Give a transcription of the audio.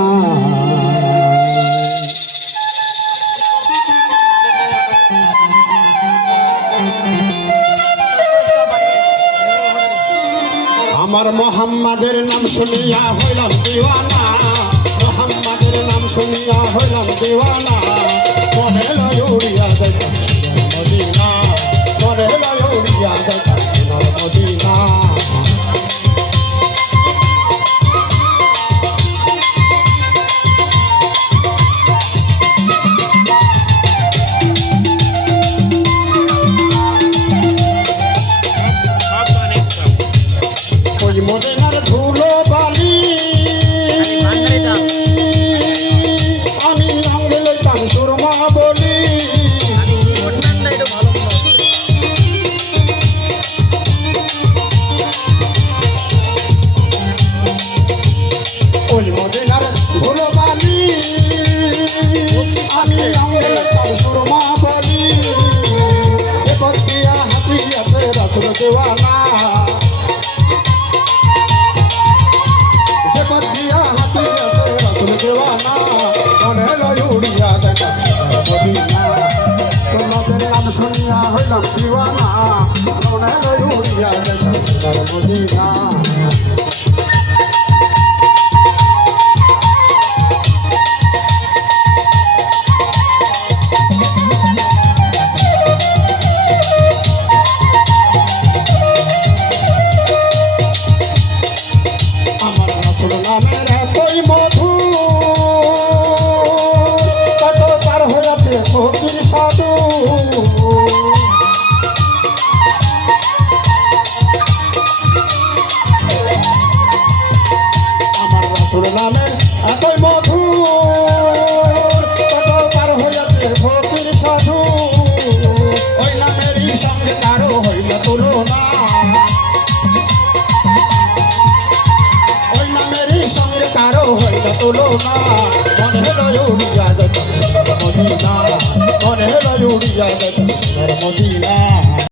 আমার মোহাম্মদের নাম শুনিয়া হইলাম দিওয়ানা, মোহাম্মদের নাম শুনিয়া হইলাম দিওয়ানা। মনে লয় উড়িয়া যাইতাম সোনার মদিনা, মনে লয় উড়িয়া যাইতাম সোনার মদিনা। ওই মদিনার ধুলো বালি আমি রঙে লইতাম সুরমা বলি। ওই মদিনার ধুলো বালি আমি রঙে লইতাম সুরমা বলি। যে পথিয়া হাতি আছে রাসূল দেওয়ানা, যে পথিয়া হাতি আছে রাসূল দেওয়ানা। মনে লয় উড়িয়া যাইতাম সোনার মদিনা, তোমাদের নাম শুনিয়া হইলাম দিওয়ানা। মনে লয় উড়িয়া যাইতাম সোনার মদিনা। আমার রাসূল নামের এতই মধু, কত পার হইয়াছে ফকির সাধু। আমার রাসূল নামের এতই মধু, কত পার হইয়াছে ফকির সাধু। ওই নামেরই সঙ্গে কারো হইল তুলনা, ওই নামেরই সঙ্গে কারো হইল তুলনা। মনে লয় উড়িয়া যাইতাম সোনার মদিনা, মনে লয় উড়িয়া যাইতাম সোনার মদিনা।